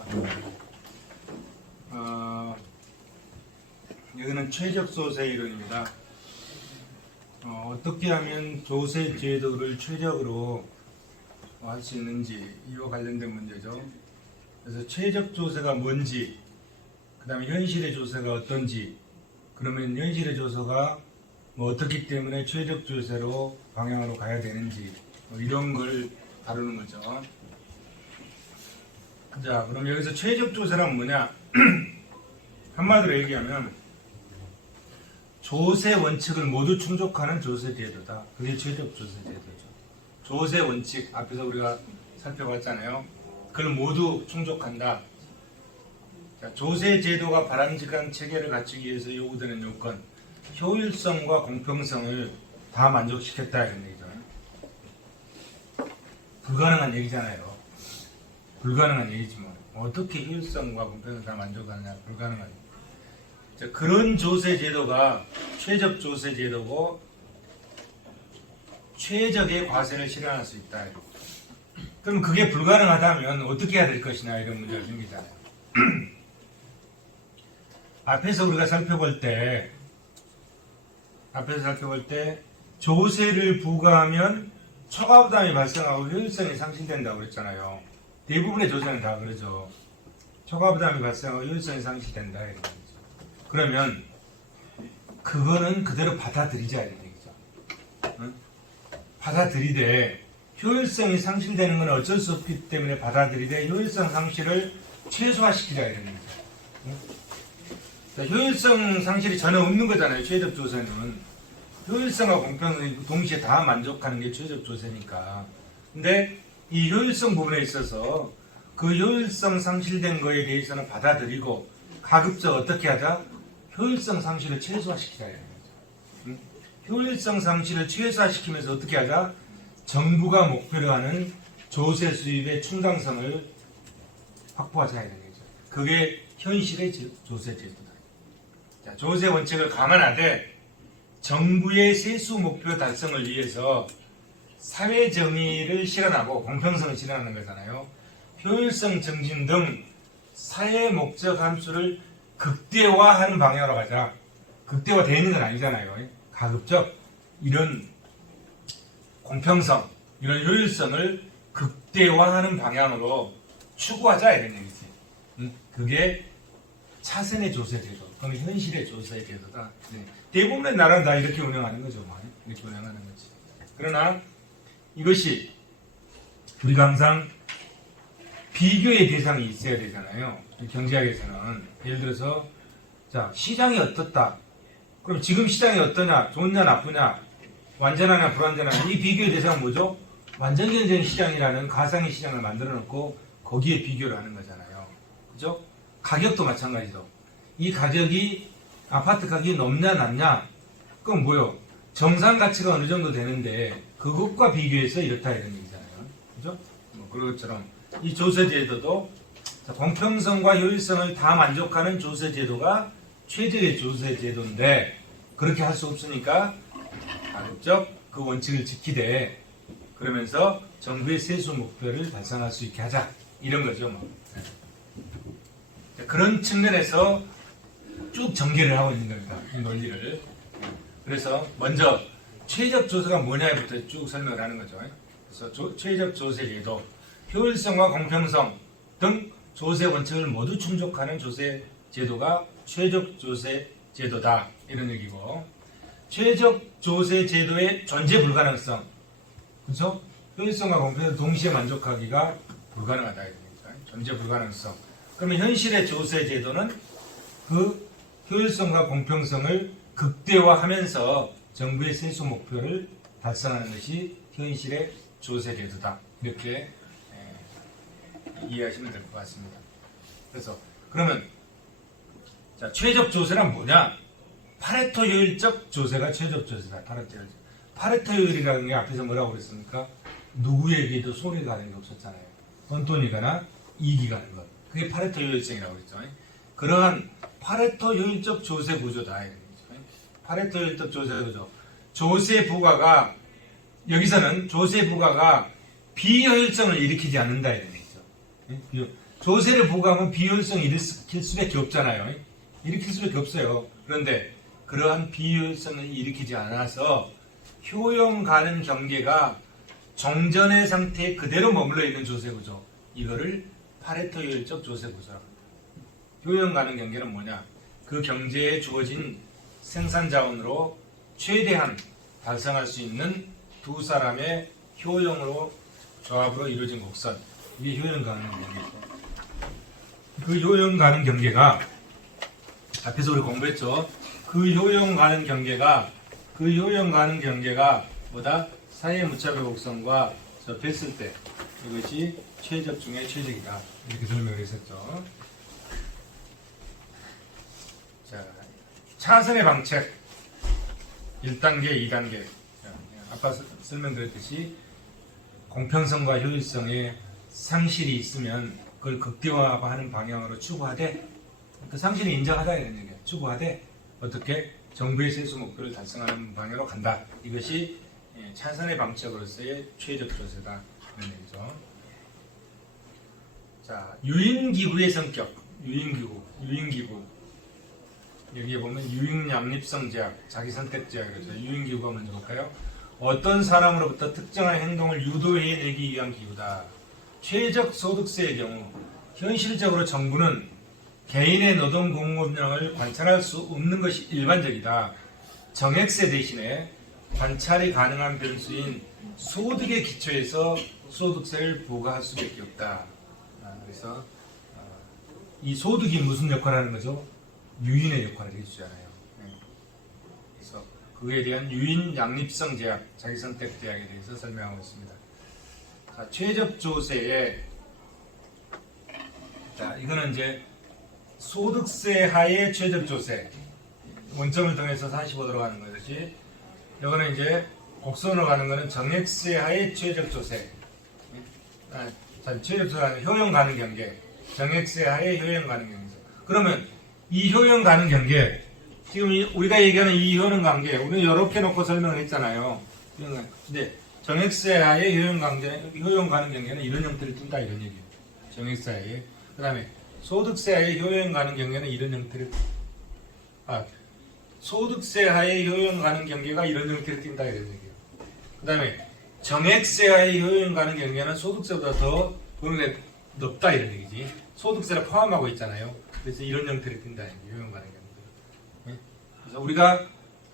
되겠습니까? 여기는 최적 조세 이론입니다. 어떻게 하면 조세 제도를 최적으로 할 수 있는지 이와 관련된 문제죠. 그래서 최적 조세가 뭔지, 그 다음에 현실의 조세가 어떤지, 그러면 현실의 조세가 어떻기 때문에 최적 조세로 방향으로 가야 되는지 이런 걸 다루는 거죠. 자, 그럼 여기서 최적 조세란 뭐냐? 한마디로 얘기하면 조세 원칙을 모두 충족하는 조세 제도다. 그게 최적 조세 제도죠. 조세 원칙 앞에서 우리가 살펴봤잖아요. 그걸 모두 충족한다. 자, 조세 제도가 바람직한 체계를 갖추기 위해서 요구되는 요건, 효율성과 공평성을 다 만족시켰다 이런 얘기죠. 불가능한 얘기잖아요. 불가능한 얘기지 뭐. 어떻게 효율성과 공평성을 다 만족하느냐. 불가능한 얘기. 자, 그런 조세 제도가 최적 조세 제도고 최적의 과세를 실현할 수 있다. 그럼 그게 불가능하다면 어떻게 해야 될 것이냐 이런 문제가 생기잖아요. 앞에서 우리가 살펴볼 때 조세를 부과하면 초과 부담이 발생하고 효율성이 상실된다고 그랬잖아요. 대부분의 조세는 다 그러죠. 초과 부담이 발생하고 효율성이 상실된다 이런 얘기죠. 그러면 그거는 그대로 받아들이자 이런 얘기죠. 응? 받아들이되 효율성이 상실되는 건 어쩔 수 없기 때문에 받아들이되 효율성 상실을 최소화시키자 이런 얘기죠. 응? 자, 효율성 상실이 전혀 없는 거잖아요. 최적 조세는 효율성과 공평성이 동시에 다 만족하는 게 최적 조세니까. 근데 이 효율성 부분에 있어서 그 효율성 상실된 거에 대해서는 받아들이고 가급적 어떻게 하자? 효율성 상실을 최소화시키자 이런 거죠. 응? 효율성 상실을 최소화시키면서 어떻게 하자? 정부가 목표로 하는 조세 수입의 충당성을 확보하자 이런 거죠. 그게 현실의 조세 제도다. 자, 조세 원칙을 감안하되 정부의 세수 목표 달성을 위해서 사회 정의를 실현하고 공평성을 실현하는 거잖아요. 효율성 증진 등 사회 목적 함수를 극대화하는 방향으로 가자. 극대화되는 건 아니잖아요. 가급적 이런 공평성, 이런 효율성을 극대화하는 방향으로 추구하자 이런 얘기지. 그게 차선의 조세 제도, 그건 현실의 조세 제도다. 네. 대부분의 나라는 다 이렇게 운영하는 거죠. 뭐. 이렇게 운영하는 거지. 그러나 이것이 우리가 항상 비교의 대상이 있어야 되잖아요. 경제학에서는 예를 들어서 자, 시장이 어떻다. 그럼 지금 시장이 어떠냐, 좋냐, 나쁘냐, 완전하냐, 불완전하냐. 이 비교의 대상은 뭐죠? 완전경쟁 시장이라는 가상의 시장을 만들어 놓고 거기에 비교를 하는 거잖아요. 그죠? 가격도 마찬가지죠. 이 가격이 아파트 가격이 높냐, 낮냐? 그건 뭐요? 정상 가치가 어느 정도 되는데 그것과 비교해서 이렇다 이런 얘기잖아요. 그죠? 뭐 그런 것처럼 이 조세 제도도 공평성과 효율성을 다 만족하는 조세 제도가 최적의 조세 제도인데 그렇게 할 수 없으니까 가급적 그 원칙을 지키되 그러면서 정부의 세수 목표를 달성할 수 있게 하자 이런 거죠. 뭐. 그런 측면에서 쭉 전개를 하고 있는 겁니다. 이 논리를. 그래서 먼저 최적 조세가 뭐냐부터 쭉 설명을 하는 거죠. 그래서 최적 조세 제도, 효율성과 공평성 등 조세 원칙을 모두 충족하는 조세 제도가 최적 조세 제도다 이런 얘기고, 최적 조세 제도의 존재 불가능성, 그렇죠? 효율성과 공평성을 동시에 만족하기가 불가능하다 이런 얘기죠. 존재 불가능성. 그러면 현실의 조세 제도는 그 효율성과 공평성을 극대화하면서 정부의 세수 목표를 달성하는 것이 현실의 조세 제도다. 이렇게 이해하시면 될 것 같습니다. 그래서 그러면 자, 최적 조세란 뭐냐? 파레토 효율적 조세가 최적 조세다. 파레토 효율이라는 게 앞에서 뭐라고 그랬습니까? 누구에게도 손해 가는 게 없었잖아요. 돈돈이 가나 이익이 가는 것. 그게 파레토 효율성이라고 그랬죠. 그러한 파레토 효율적 조세 구조다. 파레토 효율적 조세 구조. 조세 부과가 여기서는 조세 부과가 비효율성을 일으키지 않는다 이런 얘기죠. 조세를 부과하면 비효율성을 일으킬 수밖에 없잖아요. 일으킬 수밖에 없어요. 그런데 그러한 비효율성을 일으키지 않아서 효용 가능 경계가 정전의 상태에 그대로 머물러 있는 조세구조, 이거를 파레토 효율적 조세구조라고 합니다. 효용 가능 경계는 뭐냐? 그 경제에 주어진 생산 자원으로 최대한 달성할 수 있는 두 사람의 효용으로 조합으로 이루어진 곡선, 이게 효용 가능 경계죠. 그 효용 가능 경계가 앞에서 우리 공부했죠. 그 효용 가능 경계가 뭐다? 사이의 무차별 곡선과 접했을 때 이것이 최적 중에 최적이다. 이렇게 설명을 했었죠. 자, 차선의 방책 1단계, 2단계. 아까 설명드렸듯이 공평성과 효율성에 상실이 있으면 그걸 극대화하는 방향으로 추구하되, 그 상실을 인정하다 이런 얘기예요. 추구하되 어떻게 정부의 세수 목표를 달성하는 방향으로 간다. 이것이 차선의 방책으로서의 최적 조세다 이런 얘기죠. 자, 유인기구의 성격, 유인기구. 여기에 보면 유익양립성 제약, 자기선택 제약이라죠. 유인기구가 먼저 볼까요? 어떤 사람으로부터 특정한 행동을 유도해내기 위한 기구다. 최적 소득세의 경우 현실적으로 정부는 개인의 노동 공급량을 관찰할 수 없는 것이 일반적이다. 정액세 대신에 관찰이 가능한 변수인 소득의 기초에서 소득세를 부과할 수밖에 없다. 그래서 이 소득이 무슨 역할을 하는 거죠? 유인의 역할을 해주잖아요. 그래서 그에 대한 유인 양립성 제약, 자기선택 제약에 대해서 설명하고 있습니다. 자, 최적 조세에, 자, 이거는 이제 소득세 하에 최적 조세, 원점을 통해서 45도로 가는 것이지, 이거는 이제 곡선으로 가는 거는 정액세 하에 최적 조세. 최적 조세는 효용 가능 경계, 정액세 하에 효용 가능 경계. 그러면 이 효용 가능 경계, 지금 우리가 얘기하는 이 효용 관계, 우리는 이렇게 놓고 설명을 했잖아요. 근데 정액세 하에 효용 가능 경계는 이런 형태를 띈다 이런 얘기예요. 정액세 하에. 그 다음에 소득세 하에 효용 가능 경계는 이런 형태를, 소득세 하에 효용 가능 경계가 이런 형태를 띈다 이런 얘기예요. 그 다음에 정액세 하에 효용 가능 경계는 소득세보다 더 보는 높다 이런 얘기지. 소득세를 포함하고 있잖아요. 그래서 이런 형태를 띈다 효용 가능 경계. 그래서 우리가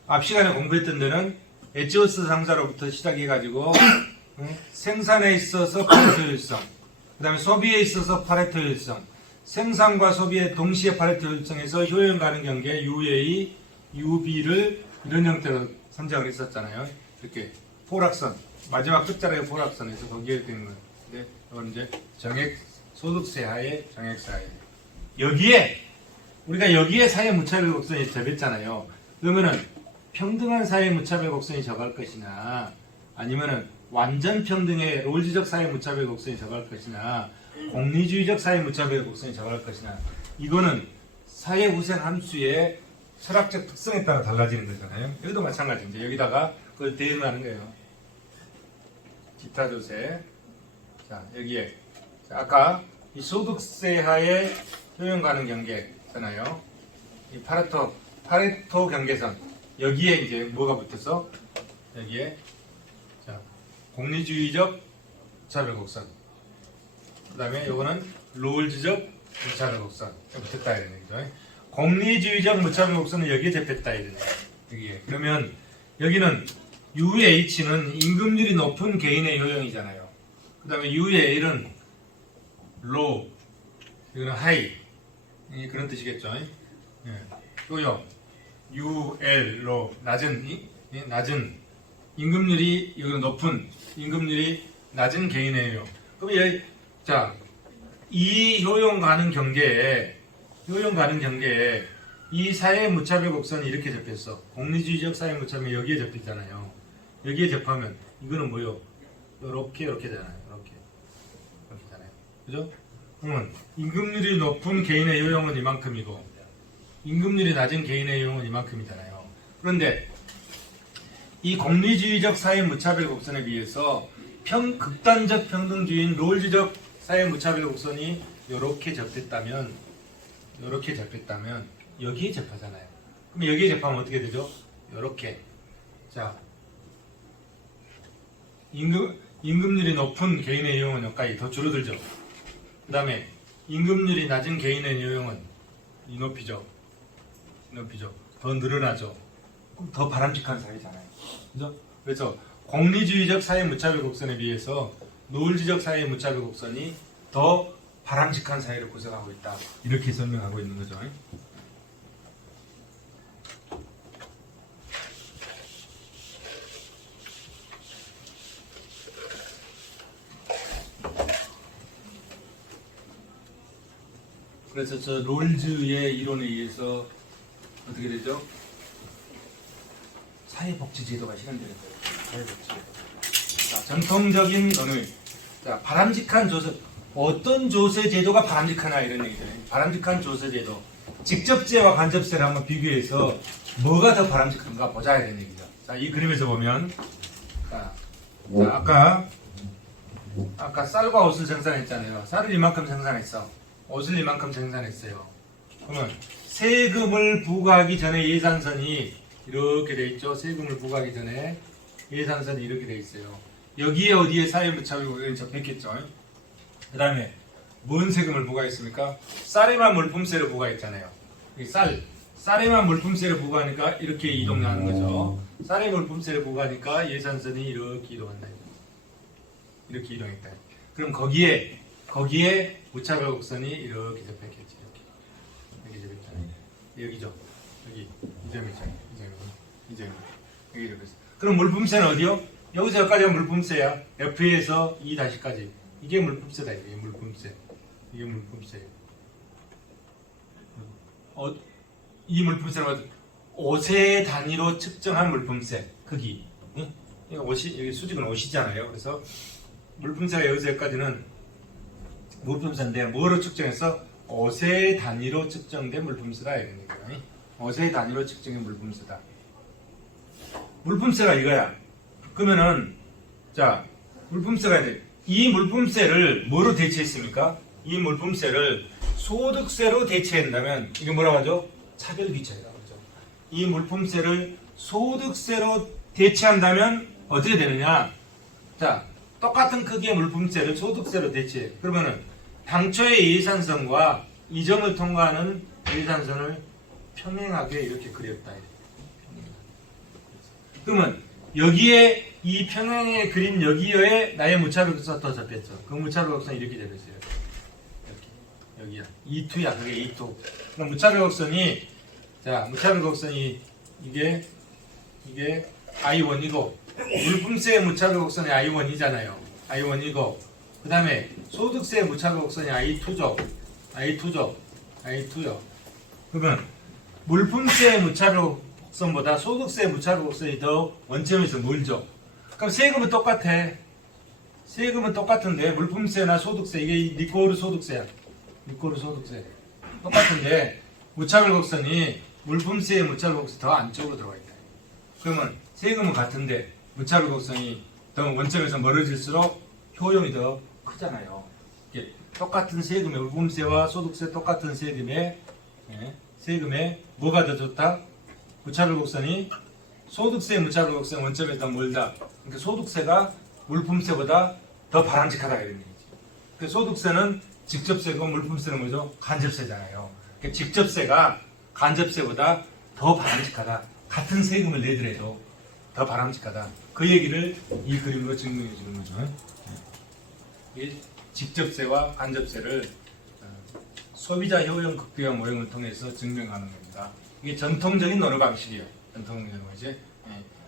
앞 시간에 공부했던 데는 에치오스 상사로부터 시작해가지고 생산에 있어서 파레토 효율성, 그 다음에 소비에 있어서 파레토 효율성, 생산과 소비의 동시에 파레토 효율성에서 효용 가능 경계 UA, UB를 이런 형태로 선정을 했었잖아요. 이렇게 포락선, 마지막 끝자락의 포락선에서 거기에 되는 거예요. 근데 이건 이제 정액 소득세 하에 정액세 하에, 우리가 여기에 사회 무차별 곡선이 접했잖아요. 그러면은 평등한 사회 무차별 곡선이 접할 것이냐, 아니면은 완전 평등의 롤지적 사회 무차별 곡선이 접할 것이냐, 공리주의적 사회 무차별 곡선이 접할 것이냐, 이거는 사회 후생 함수의 철학적 특성에 따라 달라지는 거잖아요. 여기도 마찬가지입니다. 여기다가 그걸 대응하는 거예요. 기타 조세. 자, 여기에. 자, 아까 이 소득세 하에 효용 가능 경계잖아요. 이 파레토 경계선. 여기에 이제 뭐가 붙어서? 여기에. 자, 공리주의적 무차별 곡선. 그 다음에 요거는 롤즈적 무차별 곡선. 붙었다 이런 얘기죠. 공리주의적 무차별 곡선은 여기에 접했다 이런 얘기죠. 여기에. 그러면 여기는 UH는 임금률이 높은 개인의 효용이잖아요. 그 다음에 UAL은 low, 이거는 high, 그런 뜻이겠죠. 효용, UL, low, 낮은 임금률이, 이거는 높은 임금률이 낮은 개인의 효용. 그럼 여기, 자, 이 효용 가능 경계에 이 사회 무차별 곡선이 이렇게 접혔어. 공리주의적 사회 무차별 여기에 접혔잖아요. 여기에 접하면 이거는 뭐요? 이렇게잖아요. 이렇게잖아요. 그죠? 그러면 임금률이 높은 개인의 효용은 이만큼이고 임금률이 낮은 개인의 효용은 이만큼이잖아요. 그런데 이 공리주의적 사회 무차별 곡선에 비해서 극단적 평등주의인 롤즈적 사회 무차별 곡선이 요렇게 접했다면 여기에 접하잖아요. 그럼 여기에 접하면 어떻게 되죠? 요렇게. 자, 임금률이 높은 개인의 유형은 여기까지 더 줄어들죠. 그 다음에 임금률이 낮은 개인의 유형은 이 높이죠. 더 늘어나죠. 그럼 더 바람직한 사회잖아요. 그죠? 그래서 공리주의적 사회 무차별 곡선에 비해서 노을지적 사회 무차별 곡선이 더 바람직한 사회를 구성하고 있다. 이렇게 설명하고 있는 거죠. 그래서 저 롤즈의 이론에 의해서 어떻게 되죠? 사회복지제도가 실현되는 거예요. 사회복지제도. 자, 전통적인 어느 자, 바람직한 조세, 어떤 조세 제도가 바람직하나 이런 얘기죠. 바람직한 조세 제도. 직접제와 간접세를 한번 비교해서 뭐가 더 바람직한가 보자 이런 얘기죠. 자, 이 그림에서 보면 자, 아까 쌀과 옷을 생산했잖아요. 쌀을 이만큼 생산했어. 옷을 이만큼 생산했어요. 그러면 세금을 부과하기 전에 예산선이 이렇게 돼 있죠. 세금을 부과하기 전에 예산선이 이렇게 돼 있어요. 여기에 어디에 사회무차별이 접했겠죠. 그 다음에 뭔 세금을 부과했습니까? 쌀에만 물품세를 부과했잖아요. 이 쌀에만 물품세를 부과하니까 이렇게 이동하는 거죠. 쌀에 물품세를 부과하니까 예산선이 이렇게 이동한다. 이렇게 이동했다. 그럼 거기에 무차별 곡선이 이렇게 접했겠지. 이렇게 접했잖아요. 여기죠. 여기 이 점이 있잖아요. 이 점이 여기 이렇게 있어. 그럼 물품세는 어디요? 여기서 여기까지가 물품세야. F에서 2-까지. 이게 물품세다. 이게 물품세. 이게 물품세예요. 이 물품세는 옷의 단위로 측정한 물품세 크기. 응? 여기 수직은 옷이잖아요. 그래서 물품세가 여기서 여기까지는 물품세인데 뭐로 측정해서 옷의 단위로 측정된 물품세다 이런 얘기예요. 옷의 단위로 측정된 물품세다. 물품세가 이거야. 그러면은 자 물품세가 이제 이 물품세를 뭐로 대체했습니까? 이 물품세를 소득세로 대체한다면 이게 뭐라고 하죠? 차별귀차라고 하죠. 이 물품세를 소득세로 대체한다면 어떻게 되느냐? 자 똑같은 크기의 물품세를 소득세로 대체해. 그러면은 당초의 예산선과 이 점을 통과하는 예산선을 평행하게 이렇게 그렸다. 그러면 여기에 이 평행에 그린 여기에 나의 무차별 곡선이 더 접했죠. 그 무차별 곡선이 이렇게 접했어요. 이렇게. 여기야. E2야. 그게 E2. 그럼 무차별 곡선이 무차별 곡선이 이게 I1이고 물품세의 무차별 곡선이 I1이잖아요. I1이고 그 다음에 소득세의 무차별 곡선이 I2죠. I2요. 그러면 물품세의 무차별 곡선보다 소득세의 무차별 곡선이 더 원점에서 멀죠. 그럼 세금은 똑같아. 세금은 똑같은데 물품세나 소득세 이게 리코르 소득세야. 똑같은데 무차별 곡선이 물품세의 무차별 곡선이 더 안쪽으로 들어가 있다. 그러면 세금은 같은데 무차별 곡선이 더 원점에서 멀어질수록 효용이 더 크잖아요. 이게 똑같은 세금의 물품세와 소득세 똑같은 세금에 뭐가 더 좋다? 무차별 곡선이 소득세 무차별 곡선 원점에 더 멀다. 그러니까 소득세가 물품세보다 더 바람직하다 이런 얘기지. 그 소득세는 직접세고 물품세는 뭐죠? 간접세잖아요. 그러니까 직접세가 간접세보다 더 바람직하다. 같은 세금을 내더라도 더 바람직하다. 그 얘기를 이 그림으로 증명해 주는 거죠. 이 직접세와 간접세를 소비자 효용 극대화 모형을 통해서 증명하는 겁니다. 이게 전통적인 논의 방식이에요. 전통적인 거지.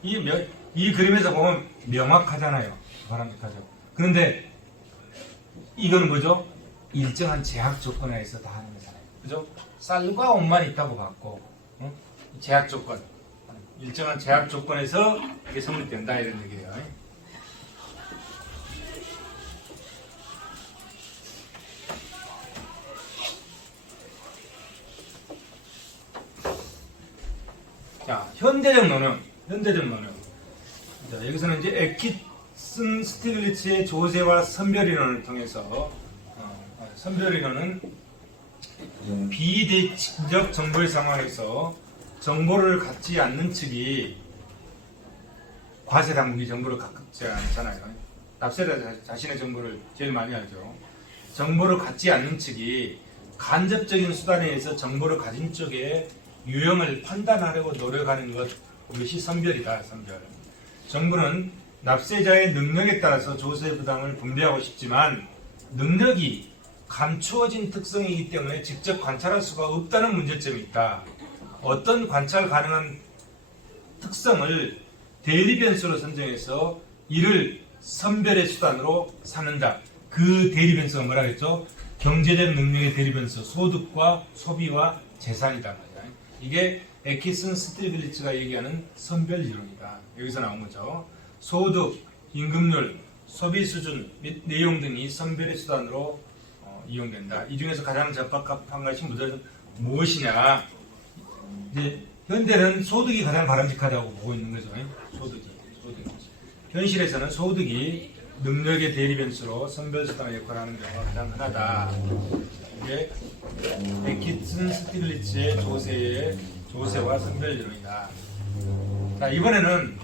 이 그림에서 보면 명확하잖아요. 바람직하죠. 그런데 이거는 뭐죠? 일정한 제약 조건에 의해서 다 하는 거잖아요. 그죠? 쌀과 옷만 있다고 봤고, 제약 조건. 일정한 제약 조건에서 이게 성립된다 이런 얘기예요. 자, 현대적 논응. 자, 여기서는 이제 에키슨 스티글리츠의 조세와 선별 이론을 통해서 선별인원은 비대칭적 정보의 상황에서 정보를 갖지 않는 측이 과세 당국이 정보를 갖지 않잖아요. 납세자 자신의 정보를 제일 많이 알죠. 정보를 갖지 않는 측이 간접적인 수단에 의해서 정보를 가진 쪽의 유형을 판단하려고 노력하는 것, 이것이 선별이다. 선별. 정부는 납세자의 능력에 따라서 조세 부담을 분배하고 싶지만 능력이 감추어진 특성이기 때문에 직접 관찰할 수가 없다는 문제점이 있다. 어떤 관찰 가능한 특성을 대리 변수로 선정해서 이를 선별의 수단으로 삼는다. 그 대리 변수가 뭐라 그랬죠? 경제적 능력의 대리 변수, 소득과 소비와 재산이다. 이게 애키슨 스틸글리츠가 얘기하는 선별 이론이다. 여기서 나온 거죠. 소득, 임금률, 소비 수준 및 내용 등이 선별의 수단으로 이용된다. 이 중에서 가장 적합한 것이 무엇이냐? 이제 현대는 소득이 가장 바람직하다고 보고 있는 거죠. 소득이. 현실에서는 소득이 능력의 대리 변수로 선별 수단의 역할을 하는 경우가 가장 흔하다. 이게 애키슨 스티글리츠의 조세와 선별 이론이다. 자, 이번에는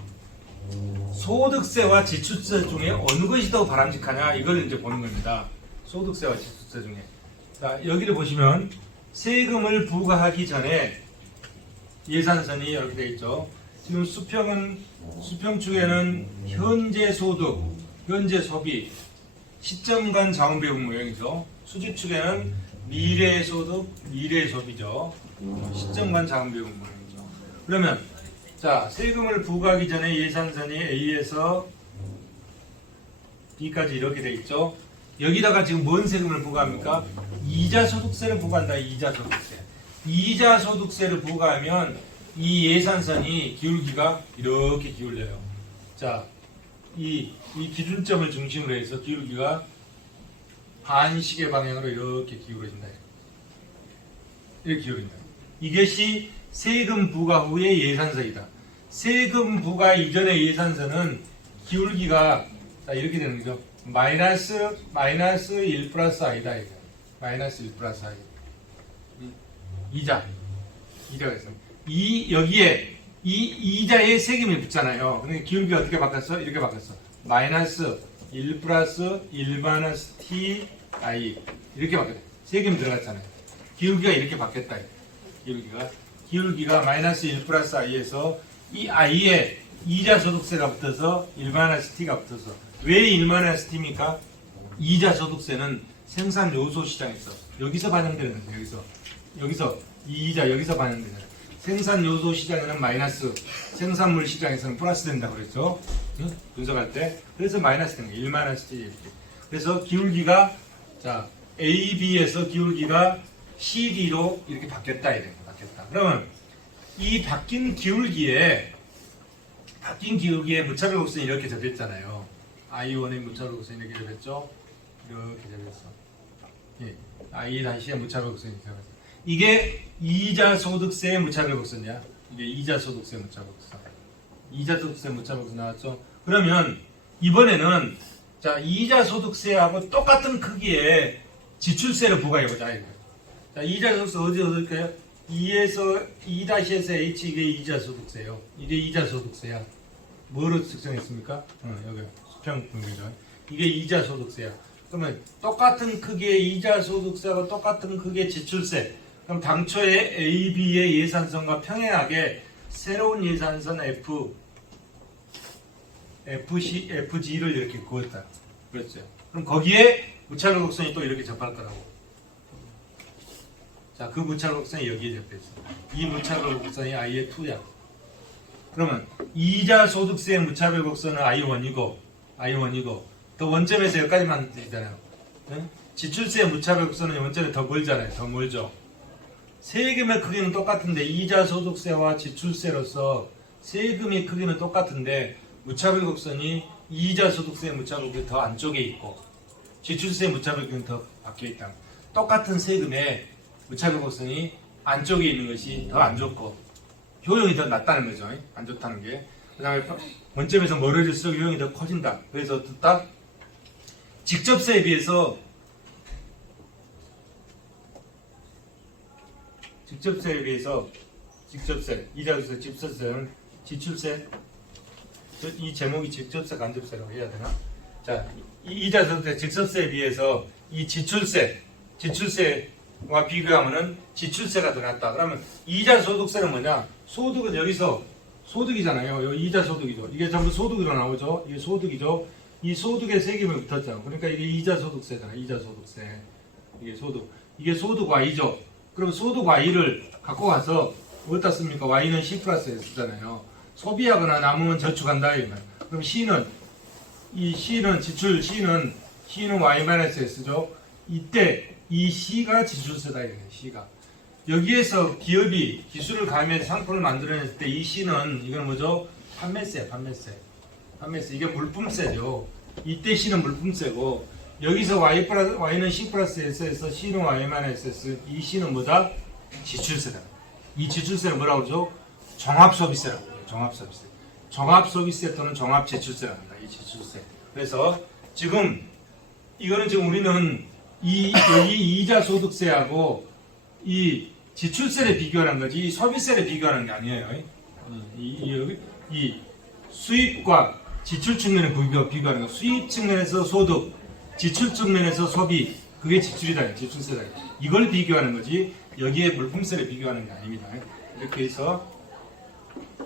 소득세와 지출세 중에 어느 것이 더 바람직하냐 이걸 이제 보는 겁니다. 소득세와 지출세 중에. 자, 여기를 보시면 세금을 부과하기 전에 예산선이 이렇게 되어 있죠. 지금 수평축에는 현재 소득, 현재 소비, 시점간 자원배분 모형이죠. 수지축에는 미래 소득, 미래 소비죠. 시점간 자원배분 모형이죠. 그러면 자, 세금을 부과하기 전에 예산선이 A에서 B까지 이렇게 돼 있죠. 여기다가 지금 뭔 세금을 부과합니까? 이자소득세를 부과한다. 이자소득세. 이자소득세를 부과하면 이 예산선이 기울기가 이렇게 기울려요. 자, 이 기준점을 중심으로 해서 기울기가 반시계 방향으로 이렇게 기울어진다. 이렇게 기울인다. 이것이 세금 부과 후의 예산선이다. 세금 부과 이전의 예산선은 기울기가 자, 이렇게 되는 거죠. 마이너스 1 플러스 i다. 이거. 마이너스 1 플러스 i. 이자가 있습니다. 여기에 이자에 세금이 붙잖아요. 그러니까 기울기가 어떻게 바뀌었어? 이렇게 바뀌었어. 마이너스 1 플러스 1 마이너스 t i. 이렇게 바뀌었어. 세금이 들어갔잖아요. 기울기가 이렇게 바뀌었다. 기울기가 마이너스 1 플러스 i에서 이 i에 이자 소득세가 붙어서 1 마이너스 t가 붙어서 왜 1 마이너스 t입니까? 이자 소득세는 생산 요소 시장에서 여기서 반영되는 거예요. 여기서 이자 여기서 반영되는 거예요. 생산 요소 시장에는 마이너스, 생산물 시장에서는 플러스 된다고 그랬죠. 응? 분석할 때. 그래서 마이너스 된 거예요. 1 마이너스 t 이렇게. 그래서 기울기가 자 A, B에서 기울기가 CD로 이렇게 바뀌었다. 이렇게 바뀌었다. 그러면 이 바뀐 기울기에 무차별 곡선이 이렇게 접혔잖아요. I1의 무차별 곡선이 이렇게 접혔죠. 이렇게 접혔어. 예. I-의 무차별 곡선이 접혔어. 이게 이자소득세의 무차별 곡선이야. 이게 이자소득세 무차별 곡선. 이자소득세 무차별 곡선 나왔죠. 그러면 이번에는 자 이자소득세하고 똑같은 크기의 지출세를 부과해보자. 자 이자소득세 어디 얻을까요? 2에서 2-에서 H 이게 이자소득세예요. 이게 이자소득세야. 뭐로 측정했습니까? 여기 수평분기죠. 이게 이자소득세야. 그러면 똑같은 크기의 이자소득세하고 똑같은 크기의 지출세. 그럼 당초에 A, B의 예산선과 평행하게 새로운 예산선 FG를 이렇게 그었다. 그렇죠. 그럼 거기에 무차별 곡선이 또 이렇게 접할 거라고. 자, 그 무차별 곡선이 여기에 접해있어. 이 무차별 곡선이 I의 2야. 그러면 이자 소득세의 무차별 곡선은 I1이고 또 원점에서 여기까지만 되잖아요. 네? 지출세의 무차별 곡선은 원점에 더 멀잖아요. 더 멀죠. 세금의 크기는 똑같은데 이자 소득세와 지출세로서 세금의 크기는 똑같은데 무차별 곡선이 이자 소득세 무차별 곡선이 더 안쪽에 있고 지출세 무차별 곡선이 더 밖에 있다. 똑같은 세금의 무차별 곡선이 안쪽에 있는 것이 더 안 좋고 효용이 더 낮다는 거죠. 안 좋다는 게. 그 다음에 원점에서 멀어질수록 효용이 더 커진다. 그래서 딱 직접세에 비해서 직접세에 비해서 직접세, 이자소득세, 집세는 지출세. 이 제목이 직접세, 간접세라고 해야 되나? 자, 이자소득세, 직접세에 비해서 이 지출세와 비교하면은 지출세가 더 낮다. 그러면 이자소득세는 뭐냐? 소득은 여기서 소득이잖아요. 여기 이자소득이죠. 이게 전부 소득으로 나오죠. 이게 소득이죠. 이 소득에 세금이 붙었잖아. 그러니까 이게 이자소득세잖아. 이자소득세. 이게 소득 Y죠. 그럼 소득 Y를 갖고 가서 어디다 씁니까? Y는 C 플러스에 쓰잖아요. 소비하거나 남으면 저축한다. 이러면. 그럼 C는 지출 C는 Y-S죠. 이때 이 C가 지출세다. 이거예요. C가. 여기에서 기업이 기술을 가하면서 상품을 만들어냈을 때 이 C는 이건 뭐죠? 판매세. 이게 물품세죠. 이때 C는 물품세고 여기서 Y는 C 플러스 S에서 C는 Y-S. 이 C는 뭐다? 지출세다. 이 지출세는 뭐라고 그러죠? 종합소비세라고 해요. 종합소비세. 종합소비세 또는 종합지출세라고 합니다. 이 지출세. 그래서 이거는 지금 우리는 여기 이자소득세하고 이 지출세를 비교하는 거지 이 소비세를 비교하는 게 아니에요. 이 수입과 지출 측면을 비교하는 거. 수입 측면에서 소득, 지출 측면에서 소비, 그게 지출이다. 지출세다. 이걸 비교하는 거지 여기에 물품세를 비교하는 게 아닙니다. 이렇게 해서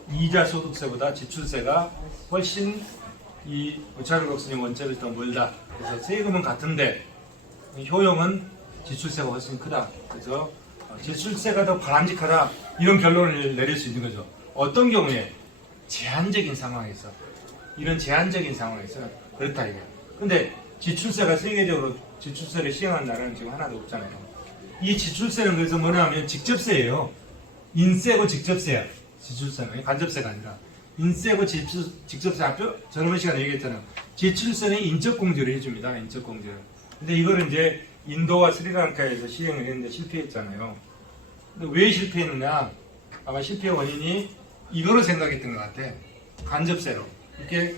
이자소득세보다 지출세가 훨씬 이 우차르곡선의 원칙을 더 멀다. 그래서 세금은 같은데 효용은 지출세가 훨씬 크다. 그래서 지출세가 더 바람직하다. 이런 결론을 내릴 수 있는 거죠. 어떤 경우에 제한적인 상황에서 그렇다 이거예요. 근데 지출세가 세계적으로 지출세를 시행한 나라는 지금 하나도 없잖아요. 이 지출세는 그래서 뭐냐면 직접세예요. 인세고 직접세야. 지출세는 간접세가 아니라 인세고 직접세. 앞에 저번 시간에 얘기했잖아요. 지출세는 인적공제를 해줍니다. 인적공제를. 근데 이거를 이제 인도와 스리랑카에서 시행을 했는데 실패했잖아요. 근데 왜 실패했느냐? 아마 실패의 원인이 이거로 생각했던 것 같아. 간접세로. 이렇게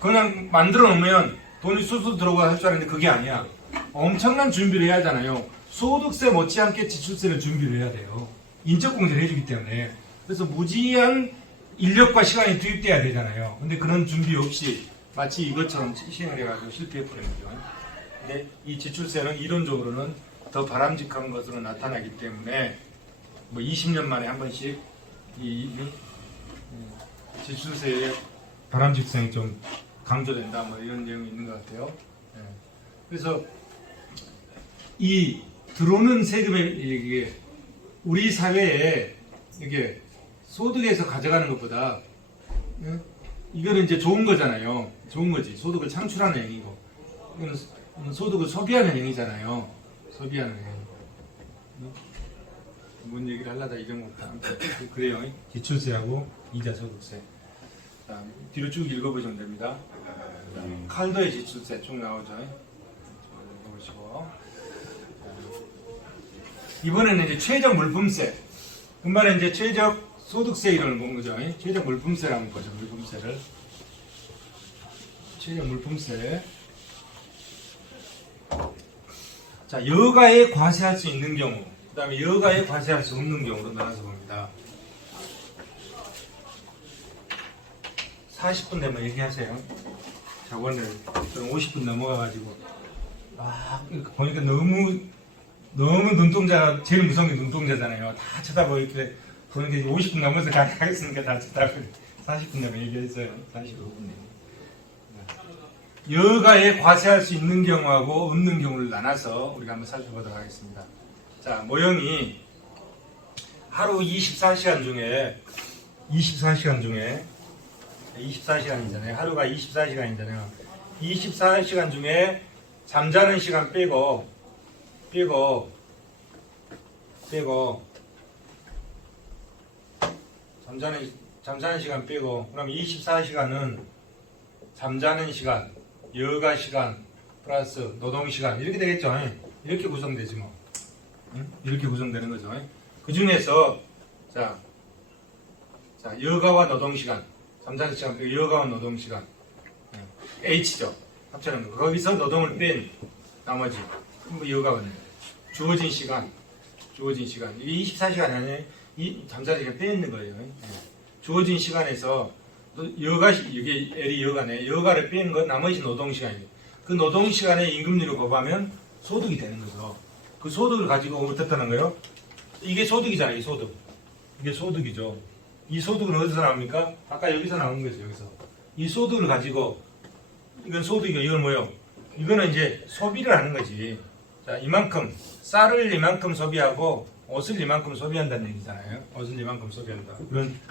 그냥 만들어 놓으면 돈이 쑥쑥 들어가 할 줄 알았는데 그게 아니야. 엄청난 준비를 해야 하잖아요. 소득세 못지않게 지출세를 준비를 해야 돼요. 인적공제를 해주기 때문에. 그래서 무지한 인력과 시간이 투입돼야 되잖아요. 근데 그런 준비 없이 마치 이것처럼 시행을 해가지고 실패해버린 거죠. 근데 이 지출세는 이론적으로는 더 바람직한 것으로 나타나기 때문에 뭐 20년 만에 한 번씩 이 지출세의 바람직성이 좀 강조된다. 뭐 이런 내용이 있는 것 같아요. 그래서 이 들어오는 세금의 이게 우리 사회에 이게 소득에서 가져가는 것보다 이거는 이제 좋은 거잖아요. 좋은 거지. 소득을 창출하는 행위고 이거는 소득을 소비하는 행위잖아요. 소비하는 행위. 뭔 얘기를 하려다 이런 것보다 그래요. 지출세하고 이자소득세. 자, 뒤로 쭉 읽어보시면 됩니다. 칼도의 지출세 쭉 나오죠. 읽어보시고 이번에는 이제 최적 물품세. 금방에 이제 최적 소득세 이론을 본 거죠. 최적 물품세를 한번 보죠. 물품세를. 최적 물품세. 자, 여가에 과세할 수 있는 경우, 그 다음에 여가에 과세할 수 없는 경우로 나눠서 봅니다. 40분 되면 얘기하세요. 저번에 50분 넘어가가지고 보니까 너무 눈동자가 제일 무서운 게 눈동자잖아요. 다 쳐다보고 이렇게 보는 게 50분 넘어서 가겠으니까 다 쳐다보고 40분 되면 얘기했어요. 45분 여가에 과세할 수 있는 경우하고 없는 경우를 나눠서 우리가 한번 살펴보도록 하겠습니다. 자, 모형이 하루 24시간 중에 24시간이잖아요. 하루가 24시간이잖아요. 24시간 중에 잠자는 시간 빼고 잠자는 시간 빼고 그럼 24시간은 잠자는 시간, 여가 시간 플러스 노동 시간 이렇게 되겠죠. 이렇게 구성되지 뭐. 이렇게 구성되는 거죠. 그 중에서 자 여가와 노동 시간, 잠자는 시간 빼고 여가와 노동 시간 H죠. 합쳐놓은 거. 거기서 노동을 뺀 나머지 뭐 여가거든요. 주어진 시간 주어진 시간. 이게 24시간이 아니에요. 이 잠자리 시간 빼있는 거예요. 예. 주어진 시간에서 또 여가, 이게 L이 여가네. 여가를 빼는 건 나머지 노동 시간이에요. 그 노동 시간에 임금률을 곱하면 소득이 되는 거죠. 그 소득을 가지고 어떻다는 거예요? 이게 소득이잖아요. 이 소득. 이게 소득이죠. 이 소득은 어디서 나옵니까? 아까 여기서 나온 거죠. 여기서. 이 소득을 가지고 이건 소득이고 이건 뭐예요? 이거는 이제 소비를 하는 거지. 자, 이만큼 쌀을 이만큼 소비하고 옷을 이만큼 소비한다는 얘기잖아요. 옷을 이만큼 소비한다.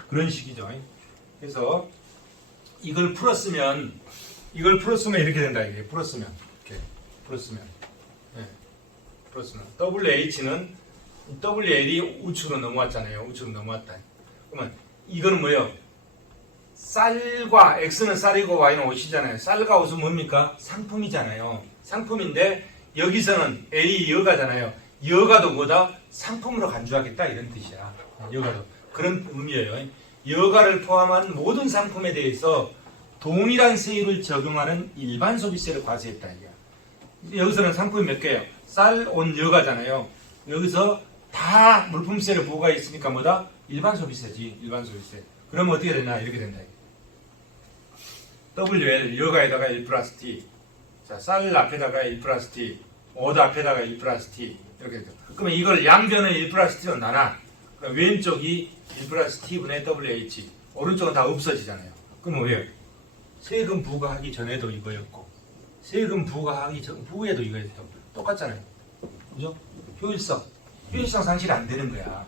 그런 식이죠. 그래서 이걸 풀었으면 이렇게 된다. 이게 풀었으면 이렇게 풀었으면 네. 풀었으면 WH는 WL이 우측으로 넘어왔잖아요. 우측으로 넘어왔다. 그러면 이거는 뭐예요? 쌀과 X는 쌀이고 Y는 옷이잖아요. 쌀과 옷은 뭡니까? 상품이잖아요. 상품인데 여기서는 L이 여가잖아요. 여가도 뭐다? 상품으로 간주하겠다 이런 뜻이야. 여가도 그런 의미예요. 여가를 포함한 모든 상품에 대해서 동일한 세율을 적용하는 일반 소비세를 과세했다 이거야. 여기서는 상품이 몇 개예요? 쌀, 옷, 여가잖아요. 여기서 다 물품세를 부과했으니까 뭐다? 일반 소비세지. 일반 소비세. 그러면 어떻게 되나? 이렇게 된다. WL 여가에다가 1 플러스 T. 자, 쌀 앞에다가 1 플러스 T. 옷 앞에다가 1 플러스 T. 이렇게 되죠. 그러면 이걸 양변을 1 플러스 T로 나눠. 그러니까 왼쪽이 1 플러스 T분의 WH. 오른쪽은 다 없어지잖아요. 그럼 뭐예요? 세금 부과하기 전에도 이거였고, 세금 부과하기 후에도 이거였고, 똑같잖아요. 그죠? 효율성 상실이 안 되는 거야.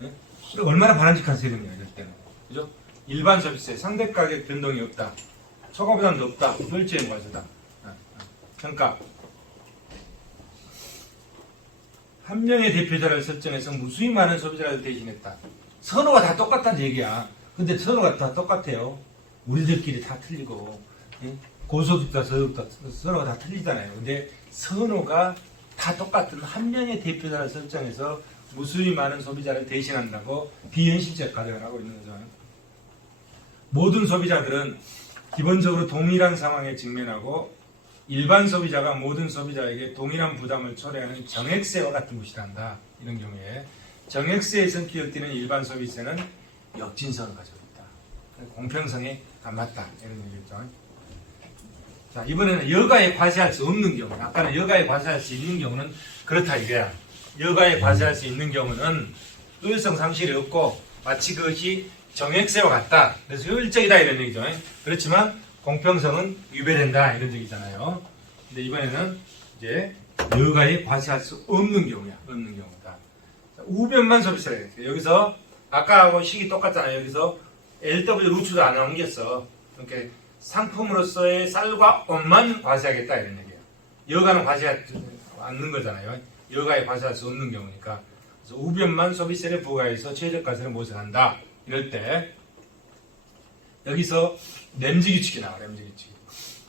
네? 얼마나 바람직한 세금이야, 이럴 때는. 그죠? 일반 서비스에 상대 가격 변동이 없다. 초과 부담도 없다. 별지의 과세다. 평가. 한 명의 대표자를 설정해서 무수히 많은 소비자를 대신했다. 선호가 다 똑같다는 얘기야. 근데 선호가 다 똑같아요. 우리들끼리 다 틀리고, 고소득자, 저소득자, 선호가 다 틀리잖아요. 근데 선호가 다 똑같은 한 명의 대표자를 설정해서 무수히 많은 소비자를 대신한다고 비현실적 가정을 하고 있는 거죠. 모든 소비자들은 기본적으로 동일한 상황에 직면하고 일반 소비자가 모든 소비자에게 동일한 부담을 초래하는 정액세와 같은 것이라 한다. 이런 경우에 정액세에 성격띠는 일반 소비세는 역진성을 가지고 있다. 공평성에 안 맞다. 이런 얘기죠. 자, 이번에는 여가에 과세할 수 없는 경우. 아까는 여가에 과세할 수 있는 경우는 그렇다 이거야. 여가에 과세할 수 있는 경우는 효율성 상실이 없고 마치 그것이 정액세와 같다. 그래서 효율적이다 이런 얘기죠. 그렇지만 공평성은 위배된다 이런 얘기잖아요. 근데 이번에는 이제 여가에 과세할 수 없는 경우야. 없는 경우다. 자, 우변만 소비세라 했어요. 여기서 아까하고 식이 똑같잖아요. 여기서 LW 루트도 안 옮겼어. 이렇게 상품으로서의 쌀과 옷만 과세하겠다 이런 얘기예요. 여가는 과세하지 않는 거잖아요. 여가에 과세할 수 없는 경우니까. 그래서 우변만 소비세를 부과해서 최저가세를 모색한다. 이럴 때 여기서 램지 규칙이 나와. 램지 규칙.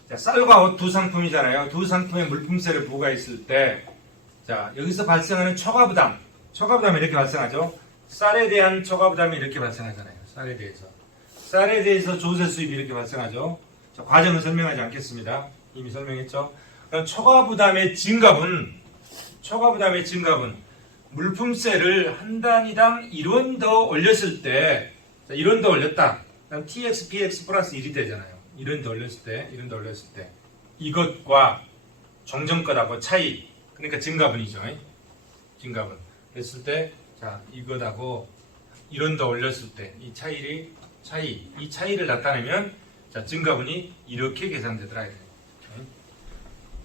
자, 쌀과 옷 두 상품이잖아요. 두 상품에 물품세를 부과했을 때, 자, 여기서 발생하는 초과부담. 초과부담이 이렇게 발생하죠. 쌀에 대한 초과부담이 이렇게 발생하잖아요. 쌀에 대해서. 쌀에 대해서 조세 수입이 이렇게 발생하죠. 자, 과정은 설명하지 않겠습니다. 이미 설명했죠. 그럼 초과부담의 증가분 물품세를 한 단위당 1원 더 올렸을 때, 자, 1원 더 올렸다. 그럼 TX, PX 플러스 1이 되잖아요. 1원 더 올렸을 때, 이것과 종전 것하고 차이, 그러니까 증가분이죠. 증가분. 그랬을 때, 자, 이것하고 1원 더 올렸을 때, 이 차이를 나타내면, 자, 증가분이 이렇게 계산되더라.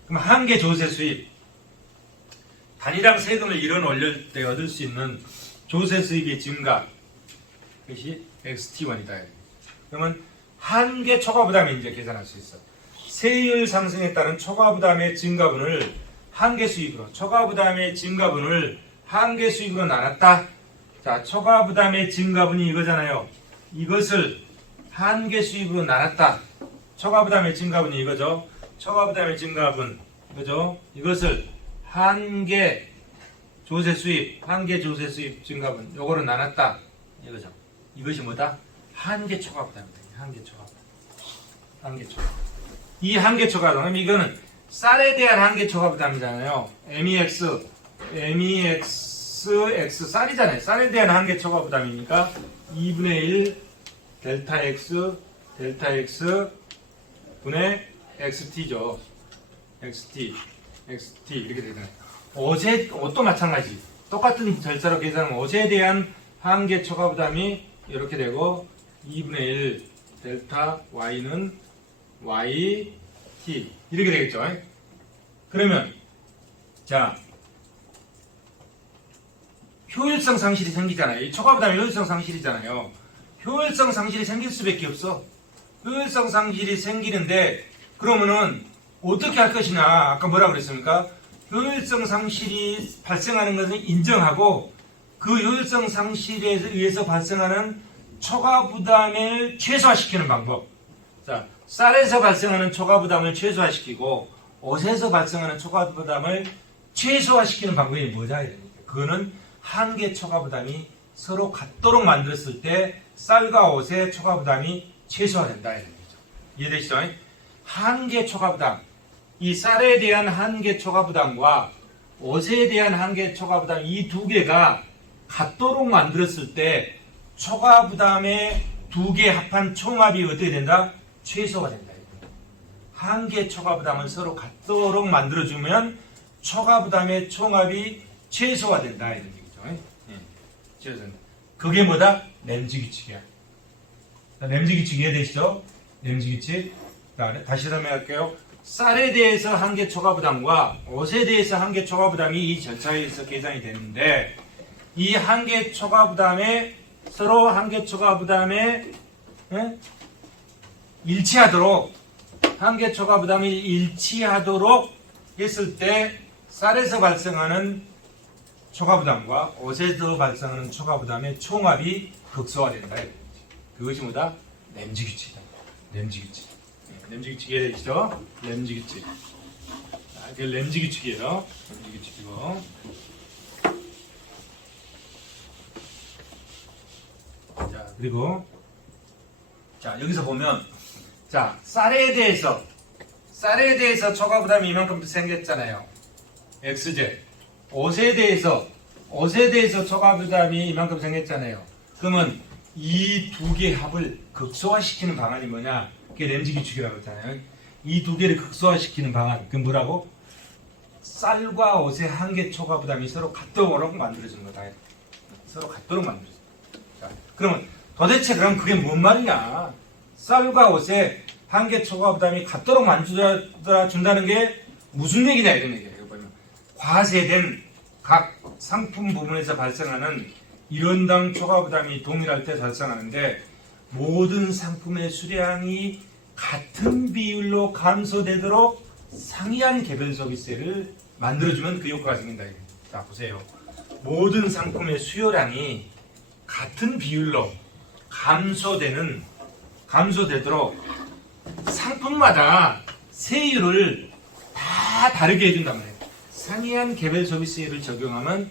그럼 한계 조세 수입. 단위당 세금을 1원 올릴 때 얻을 수 있는 조세 수입의 증가. 그것이 XT1이다. 그러면 한계 초과부담이 이제 계산할 수 있어. 세율 상승에 따른 초과부담의 증가분을 한계 수입으로, 초과부담의 증가분을 한계 수입으로 나눴다. 자, 초과부담의 증가분이 이거잖아요. 이것을 한계 수입으로 나눴다. 초과부담의 증가분이 이거죠. 초과부담의 증가분, 이거죠. 이것을 한계 조세 수입 증가분, 요거로 나눴다. 이거죠. 이것이 뭐다? 한계 초과부담이다. 한계 초과. 이 한계 초과부담, 이거는 쌀에 대한 한계 초과부담이잖아요. MEX x 쌀이잖아요. 쌀에 대한 한계 초과부담이니까 2분의 1 델타 x 분의 xt죠. xt 이렇게 되잖아요. 옷도 마찬가지. 똑같은 절차로 계산하면 옷에 대한 한계 초과부담이 이렇게 되고 2분의 1 델타 y는 yt 이렇게 되겠죠. 그러면 자 효율성 상실이 생기잖아요. 이 초과부담이 효율성 상실이잖아요. 효율성 상실이 생길 수밖에 없어. 효율성 상실이 생기는데 그러면은 어떻게 할 것이냐. 아까 뭐라 그랬습니까? 효율성 상실이 발생하는 것을 인정하고 그 효율성 상실에 의해서 발생하는 초과부담을 최소화시키는 방법. 자, 쌀에서 발생하는 초과부담을 최소화시키고 옷에서 발생하는 초과부담을 최소화시키는 방법이 뭐냐 이러니까. 그거는 한계 초과부담이 서로 같도록 만들었을 때 쌀과 옷의 초과부담이 최소화된다 이런 거죠. 이해되시죠? 한계 초과부담. 이 쌀에 대한 한계 초과부담과 옷에 대한 한계 초과부담 이 두 개가 같도록 만들었을 때 초과부담의 두 개 합한 총합이 어떻게 된다? 최소가 된다. 한계 초과부담을 서로 같도록 만들어주면 초과부담의 총합이 최소가 된다. 이런 얘기죠. 최소된다. 그게 뭐다? 램지 규칙이야. 램지 규칙 이해되시죠? 램지 규칙. 다시 설명할게요. 쌀에 대해서 한계 초과부담과 옷에 대해서 한계 초과부담이 이 절차에 의해서 계산이 되는데 이 한계 초과부담에 서로 한계 초과부담에 일치하도록 한계 초과부담이 일치하도록 했을 때 쌀에서 발생하는 초과부담과 옷에서 발생하는 초과부담의 총합이 극소화된다. 그것이 뭐다? 램지 규칙이다. 램지 규칙. 램지 규칙 이해되시죠? 램지 규칙. 이게 램지 규칙이에요. 램지 규칙이고. 자, 그리고 자, 여기서 보면 자, 쌀에 대해서 초과부담이 이만큼 생겼잖아요. xj. 옷에 대해서 초과부담이 이만큼 생겼잖아요. 그러면 이 두 개 합을 극소화시키는 방안이 뭐냐? 그게 램지 규칙이라고 했잖아요. 이 두 개를 극소화시키는 방안. 그게 뭐라고? 쌀과 옷의 한계 초과부담이 서로 같도록 만들어주는 거다. 서로 같도록 만들어주는 거다. 자, 그러면 도대체 그럼 그게 뭔 말이냐? 쌀과 옷의 한계 초과부담이 같도록 만들어준다는 게 무슨 얘기냐 이런 얘기예요. 보면 과세된 각 상품 부분에서 발생하는 일원당 초과부담이 동일할 때 발생하는데 모든 상품의 수량이 같은 비율로 감소되도록 상이한 개별 소비세를 만들어주면 그 효과가 생긴다. 자, 보세요. 모든 상품의 수요량이 같은 비율로 감소되도록 상품마다 세율을 다 다르게 해준단 말이에요. 상이한 개별 소비세율을 적용하면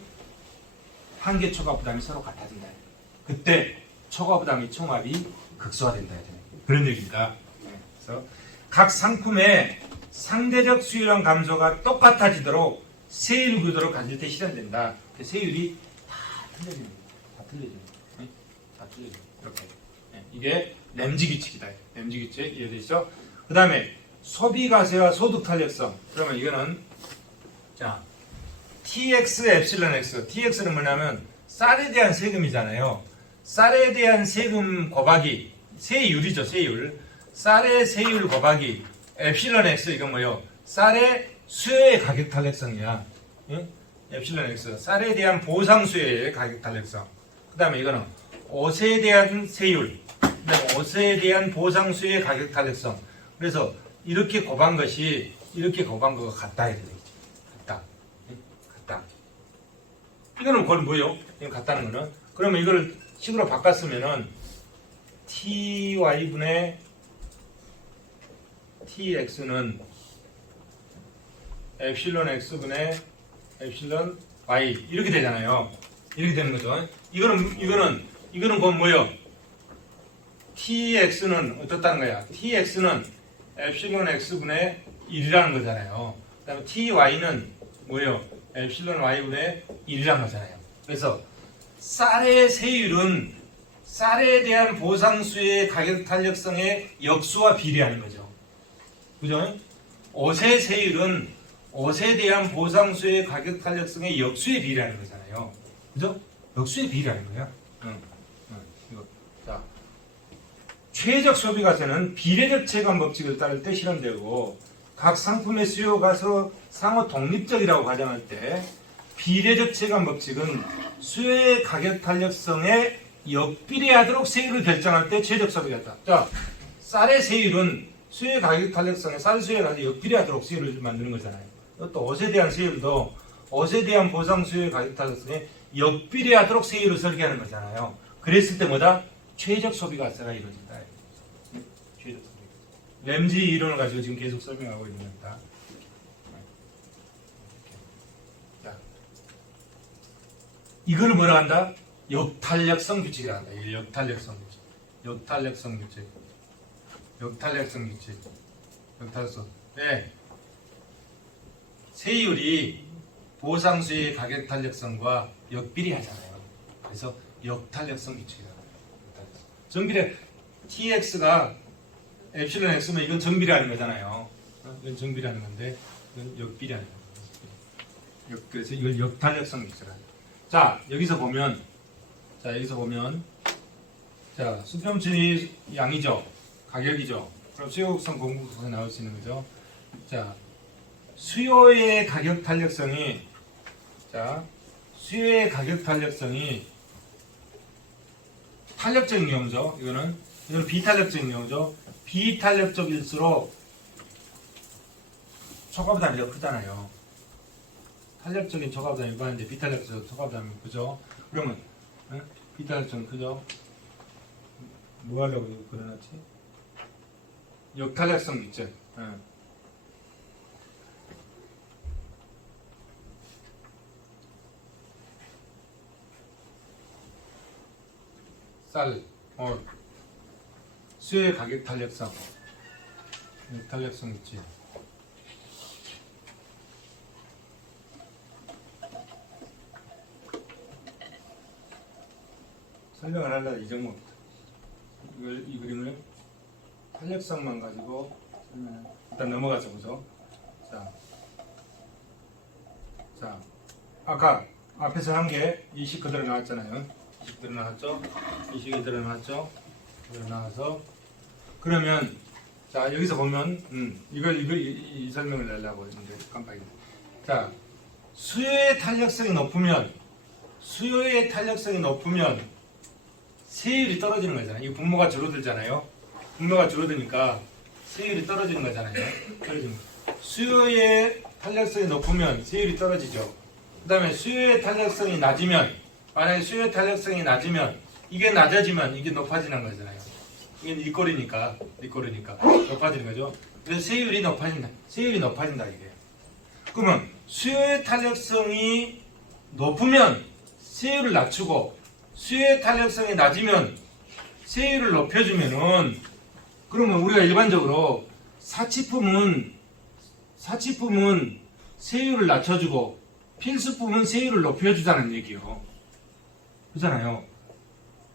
한계 초과부담이 서로 같아진다. 그때 초과부담이 총합이 극소화된다. 그런 얘기입니다. 그래서 각 상품의 상대적 수요량 감소가 똑같아지도록 세율 구조를 가질 때 실현된다. 세율이 다 틀려집니다. 다 틀려집니다. 이렇게. 이게 램지 규칙이다. 램지 규칙 이해되시죠? 그 다음에 소비과세와 소득 탄력성. 그러면 이거는 자 TX 엡실론 X. TX는 뭐냐면 쌀에 대한 세금이잖아요. 쌀에 대한 세금 곱하기 세율이죠. 세율. 쌀의 세율 곱하기 엡실론 X. 이건 뭐요? 쌀의 수요의 가격 탄력성이야. 응? 엡실론 X. 쌀에 대한 보상 수요의 가격 탄력성. 그 다음에 이거는 옷에 대한 세율. 그다음에 옷에 대한 보상 수요의 가격 탄력성. 그래서 이렇게 곱한 것이 이렇게 곱한 거가 같다 이렇게 되죠. 같다. 이거는 그건 뭐요? 이거 같다는 거는 그러면 이걸 식으로 바꿨으면은 ty분의 tx는 엡실론 x분의 엡실론 y 이렇게 되잖아요. 이렇게 되는 거죠. 이거는 그건 뭐요? tx는 어떻다는 거야? tx는 엡실론 x분의 1이라는 거잖아요. 그 다음에 ty는 뭐예요? 엡실론 y분의 1이라는 거잖아요. 그래서 쌀의 세율은 쌀에 대한 보상수의 가격 탄력성의 역수와 비례하는 거죠. 그죠? 옷의 세율은 옷에 대한 보상수의 가격 탄력성의 역수에 비례하는 거잖아요. 그죠? 역수에 비례하는 거야. 이거. 자, 최적 소비가세는 비례적 체감 법칙을 따를 때 실현되고 각 상품의 수요가 상호 독립적이라고 가정할 때 비례적 체감 법칙은 수요의 가격 탄력성에 역비례하도록 세율을 결정할 때 최적 소비가다. 자, 쌀의 세율은 수요의 가격 탄력성에 쌀 수요에 가격 역비례하도록 세율을 만드는 거잖아요. 또 옷에 대한 세율도 옷에 대한 보상 수요의 가격 탄력성에 역비례하도록 세율을 설계하는 거잖아요. 그랬을 때 뭐다? 최적 소비가세가 이루어진다. 최적 소비. 램지 이론을 가지고 지금 계속 설명하고 있는 겁니다. 자, 이걸 뭐라 한다? 역탄력성 규칙이라 한다. 이 역탄력성 규칙. 역탄력성 규칙. 역탄력성 규칙. 역탄력성. 네. 세율이 보상수의 가격 탄력성과 역비례하잖아요. 그래서 역탄력성 규칙이라고 합니다. 정비례 TX가 엡실론 X면 이건 정비례하는 거잖아요. 이건 정비례하는 건데 이건 역비례하는 거예요. 그래서 이걸 역탄력성 규칙이라고 합니다. 자, 여기서 보면 자, 수평층이 양이죠. 가격이죠. 그럼 수요곡선 공급곡선 나올 수 있는 거죠. 자, 수요의 가격 탄력성이 탄력적인 경우죠. 이거는 비탄력적인 경우죠. 비탄력적일수록 초과부담이 더 크잖아요. 탄력적인 초과부담이 많은데 비탄력적인 초과부담이 크죠. 그러면 비탄력적인 크죠. 뭐 하려고 그려놨지? 역탄력성 규칙. 쌀, 수요의 가격 탄력성, 탄력성 있지. 설명을 하려다 잊어먹었다. 이 그림을 탄력성만 가지고 일단 넘어가서 보죠. 자, 아까 앞에서 한 게 이 식 그대로 나왔잖아요. 이 식 그대로 나왔죠? 이 식이 그대로 나왔죠? 그대로 나와서 그러면 자, 여기서 보면 이 설명을 내려고 했는데 깜빡이네. 자, 수요의 탄력성이 높으면 세율이 떨어지는 거잖아요. 이 분모가 줄어들잖아요. 분모가 줄어드니까 세율이 떨어지는 거잖아요. 수요의 탄력성이 높으면 세율이 떨어지죠. 그 다음에 수요의 탄력성이 낮으면, 만약에 수요의 탄력성이 낮으면 이게 낮아지면 이게 높아지는 거잖아요. 이게 뒷골이니까 높아지는 거죠. 그래서 세율이 높아진다 이게. 그러면 수요의 탄력성이 높으면 세율을 낮추고 수요의 탄력성이 낮으면 세율을 높여주면은, 그러면 우리가 일반적으로 사치품은 세율을 낮춰주고 필수품은 세율을 높여주자는 얘기요. 그렇잖아요.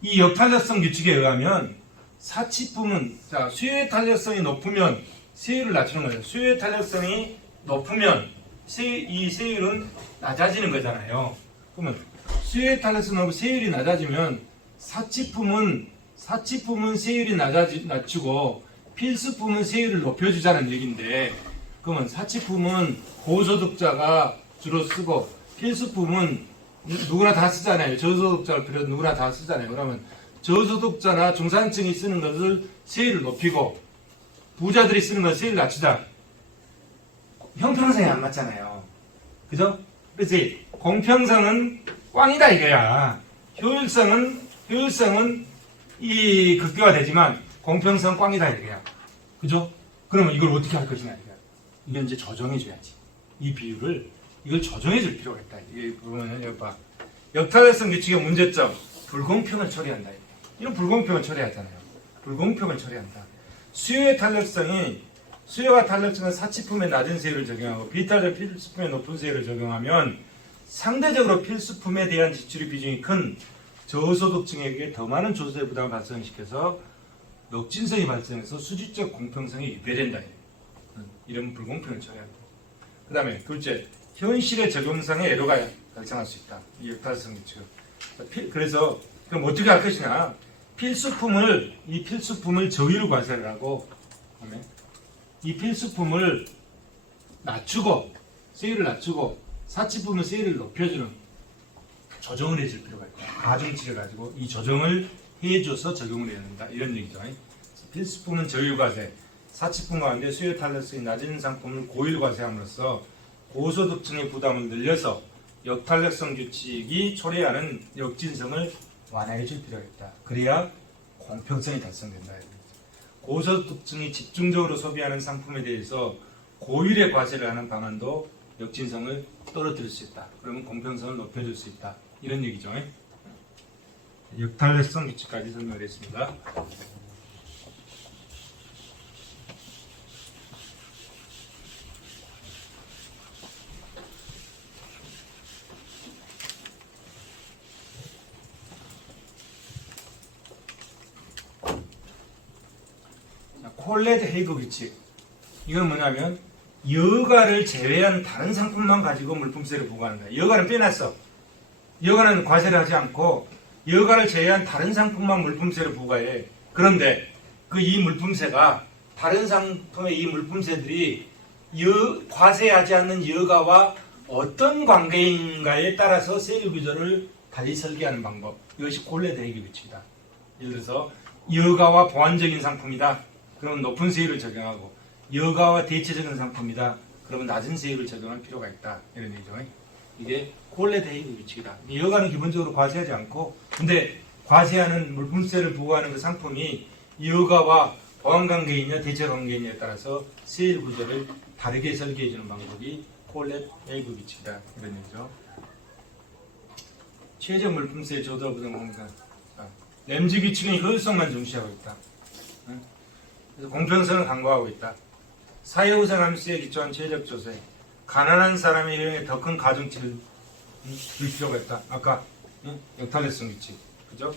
이 역탄력성 규칙에 의하면 사치품은 수요의 탄력성이 높으면 세율을 낮추는 거죠. 수요의 탄력성이 높으면 이 세율은 낮아지는 거잖아요. 그러면 수요의 탄력성이 높고 세율이 낮아지면 사치품은 세율이 낮추고 필수품은 세율을 높여주자는 얘기인데, 그러면 사치품은 고소득자가 주로 쓰고 필수품은 누구나 다 쓰잖아요. 저소득자를 비롯해 누구나 다 쓰잖아요. 그러면 저소득자나 중산층이 쓰는 것을 세율을 높이고 부자들이 쓰는 것을 세율을 낮추자. 형평성이 안 맞잖아요. 그죠? 그렇지? 공평성은 꽝이다 이거야. 효율성은 이 극대화되지만 공평성 꽝이다 이거야. 그죠? 그러면 이걸 어떻게 할 것이냐 이거야. 이건 이제 조정해줘야지. 이 비율을 이걸 조정해줄 필요가 있다. 이게 보면 여기 봐. 역탄력성 규칙의 문제점, 불공평을 처리한다. 이런 불공평을 처리하잖아요. 불공평을 처리한다. 수요가 탄력성은 사치품에 낮은 세율을 적용하고 비탄력 필수품에 높은 세율을 적용하면 상대적으로 필수품에 대한 지출의 비중이 큰 저소득층에게 더 많은 조세 부담을 발생시켜서 역진성이 발생해서 수지적 공평성이 유배된다. 이런 불공평을 처리한다. 그 다음에 둘째, 현실의 적용상의 애로가 발생할 수 있다. 이 역할성 규칙. 그래서 그럼 어떻게 할 것이냐? 이 필수품을 저율 과세를 하고, 이 필수품을 낮추고, 세율을 낮추고, 사치품은 세율을 높여주는 조정을 해줄 필요가 있다. 가중치를 가지고 이 조정을 해줘서 적용을 해야 된다. 이런 얘기죠. 필수품은 저율 과세, 사치품 가운데 수요 탄력성이 낮은 상품을 고율 과세함으로써 고소득층의 부담을 늘려서 역탄력성 규칙이 초래하는 역진성을 완화해 줄 필요가 있다. 그래야 공평성이 달성된다. 고소득층이 집중적으로 소비하는 상품에 대해서 고율의 과세를 하는 방안도 역진성을 떨어뜨릴 수 있다. 그러면 공평성을 높여줄 수 있다. 이런 얘기죠. 역탄력성 규칙까지 설명을 했습니다. 콜렛 헤이그 규칙. 이건 뭐냐면 여가를 제외한 다른 상품만 가지고 물품세를 부과한다. 여가는 빼놨어. 여가는 과세를 하지 않고 여가를 제외한 다른 상품만 물품세를 부과해. 그런데 이 물품세가 다른 상품의 이 물품세들이 과세하지 않는 여가와 어떤 관계인가에 따라서 세율 구조를 달리 설계하는 방법. 이것이 콜렛 헤이그 규칙이다. 예를 들어서 여가와 보완적인 상품이다. 그러면 높은 세율을 적용하고 여가와 대체적인 상품이다. 그러면 낮은 세율을 적용할 필요가 있다. 이런 얘기죠. 이게 콜렛 헤이그 규칙이다. 여가는 기본적으로 과세하지 않고 근데 과세하는 물품세를 부과하는 그 상품이 여가와 보완관계이냐 대체관계이냐에 따라서 세율 구조를 다르게 설계해 주는 방법이 콜렛 헤이그 규칙이다. 이런 얘기죠. 최저 물품세 조달 부담 공간. 램지 규칙은 효율성만 중시하고 있다. 그래서 공평성을 강구하고 있다. 사회보장 함수에 기초한 최적 조세. 가난한 사람의 일용에 더 큰 가중치를 줄 필요가 있다. 아까 역탄력성 규칙, 그죠?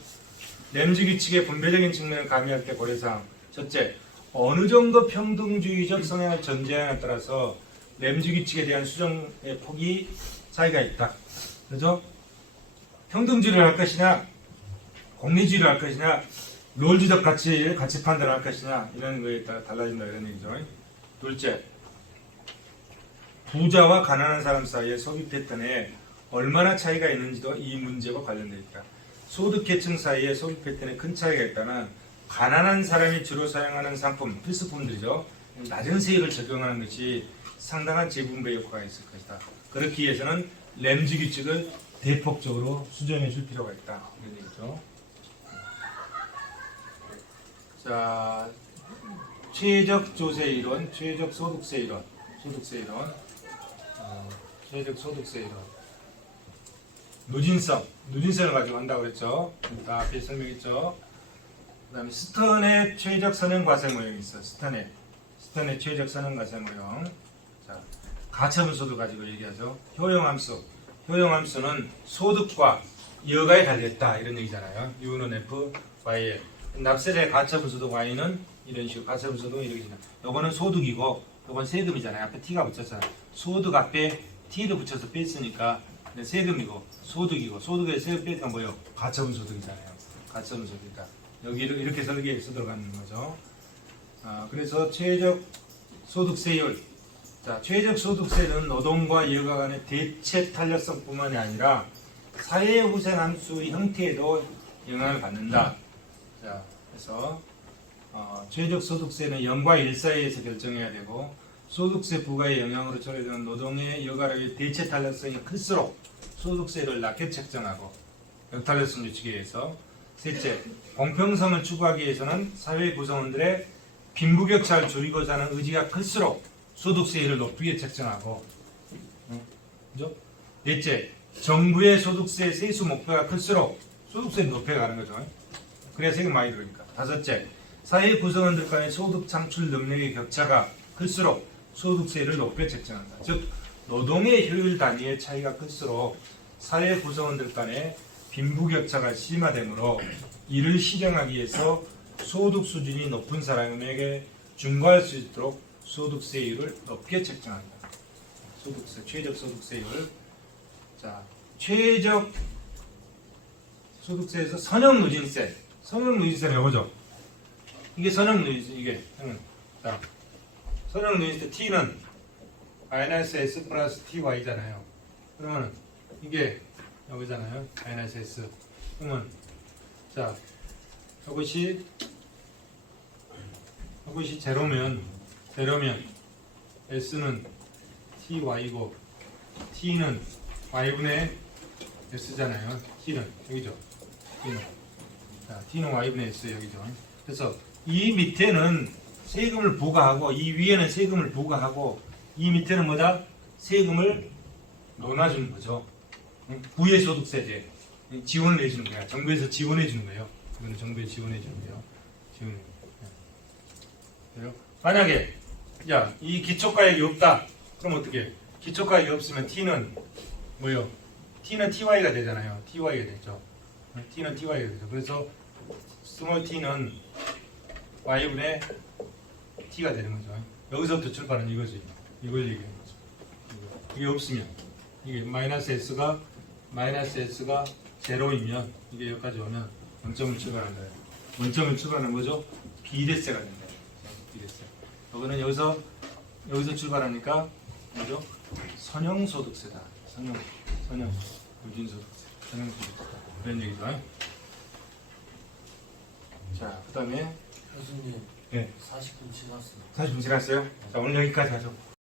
램지 규칙의 분배적인 측면을 가미할 때 고려사항. 첫째, 어느 정도 평등주의적 성향을 전제하냐에 따라서 램지 규칙에 대한 수정의 폭이 차이가 있다. 그죠? 평등주의를 할 것이냐, 공리주의를 할 것이냐, 롤주적 가치 판단을 할 것이냐 이런 거에 따라 달라진다 이런 얘기죠. 둘째, 부자와 가난한 사람 사이의 소비 패턴에 얼마나 차이가 있는지도 이 문제와 관련되어 있다. 소득계층 사이의 소비 패턴에 큰 차이가 있다는 가난한 사람이 주로 사용하는 상품, 필수품들이죠. 낮은 세율을 적용하는 것이 상당한 재분배 효과가 있을 것이다. 그렇기 위해서는 램지 규칙을 대폭적으로 수정해 줄 필요가 있다. 이런 얘기죠. 자, 최적 조세 이론, 최적 소득세 이론, 최적 소득세 이론. 누진성을 가지고 한다고 그랬죠. 다 앞에 설명했죠. 그 다음에 스턴의 최적 선행 과세 모형이 있어. 스턴의 최적 선행 과세 모형. 자, 가처분소득 가지고 얘기하죠. 효용함수는 소득과 여가에 달렸다 이런 얘기잖아요. U는 F, Y에. 납세자의 가처분소득 Y는 이런 식으로 가처분소득은 이렇게 되잖아요. 요거는 소득이고 요건 세금이잖아요. 앞에 T가 붙였잖아요. 소득 앞에 T를 붙여서 뺐으니까 세금이고 소득이고 소득에 세금 빼니까 뭐예요? 가처분소득이잖아요. 가처분소득이다. 여기를 이렇게 설계해서 들어가는 거죠. 그래서 최적 소득세율. 자, 최적 소득세는 노동과 여가 간의 대체 탄력성뿐만이 아니라 사회후생 함수의 형태에도 영향을 받는다. 자, 그래서 최적 소득세는 0과 1 사이에서 결정해야 되고 소득세 부과의 영향으로 초래되는 노동의 여가력의 대체 탄력성이 클수록 소득세를 낮게 책정하고 역탄력성 규칙에 의해서 셋째, 공평성을 추구하기 위해서는 사회 구성원들의 빈부격차를 줄이고자 하는 의지가 클수록 소득세율을 높게 책정하고 그죠? 넷째, 정부의 소득세 세수 목표가 클수록 소득세를 높여가는 거죠. 그래야 세금 많이 들으니까. 다섯째, 사회 구성원들 간의 소득 창출 능력의 격차가 클수록 소득세를 높여 책정한다. 즉 노동의 효율 단위의 차이가 클수록 사회 구성원들 간의 빈부격차가 심화되므로 이를 실현하기 위해서 소득 수준이 높은 사람에게 중과할 수 있도록 소득세율을 높게 책정한다. 소득세, 최적 소득세율. 자, 최적 소득세에서 선형누진세. 선형누진세는 이거죠. 이게 선형누진세, 이게. 자, 선형누진세 T는 마이너스 S 플러스 TY잖아요. 그러면 이게 여기잖아요. 마이너스 S. 그러면 자, 이것이 제로면 S는 TY고 T는 Y분의 S잖아요. T는 여기죠. T는 Y분의 S 여기죠. 그래서 이 밑에는 세금을 부과하고 이 위에는 세금을 부과하고 이 밑에는 뭐다? 세금을 논아주는 거죠. 부의소득세제 지원을 해주는 거야. 정부에서 지원해 주는 거예요. 이거는 정부에 지원해 주는 거예요. 지원해. 만약에 이 기초가액이 없다. 그럼 어떻게? 기초가액이 없으면 T는 뭐요? T는 TY가 되잖아요. TY가 되죠. T는 TY가 되죠. 그래서 스몰 T는 Y분의 T가 되는 거죠. 여기서부터 출발은 이거지. 이걸 얘기하는 거죠. 이게 없으면 이게 마이너스 S가 제로이면 이게 여기까지 오면 원점을 출발한 거예요. 원점을 출발하는 거죠. 비례세가 된다. 비례세. 이거는 여기서 출발하니까 뭐죠? 선형소득세다. 누진소득세. 선형소득세다. 이런 얘기죠. 자, 그 다음에 교수님, 네. 40분 지났어요. 40분 지났어요? 자, 오늘 여기까지 하죠.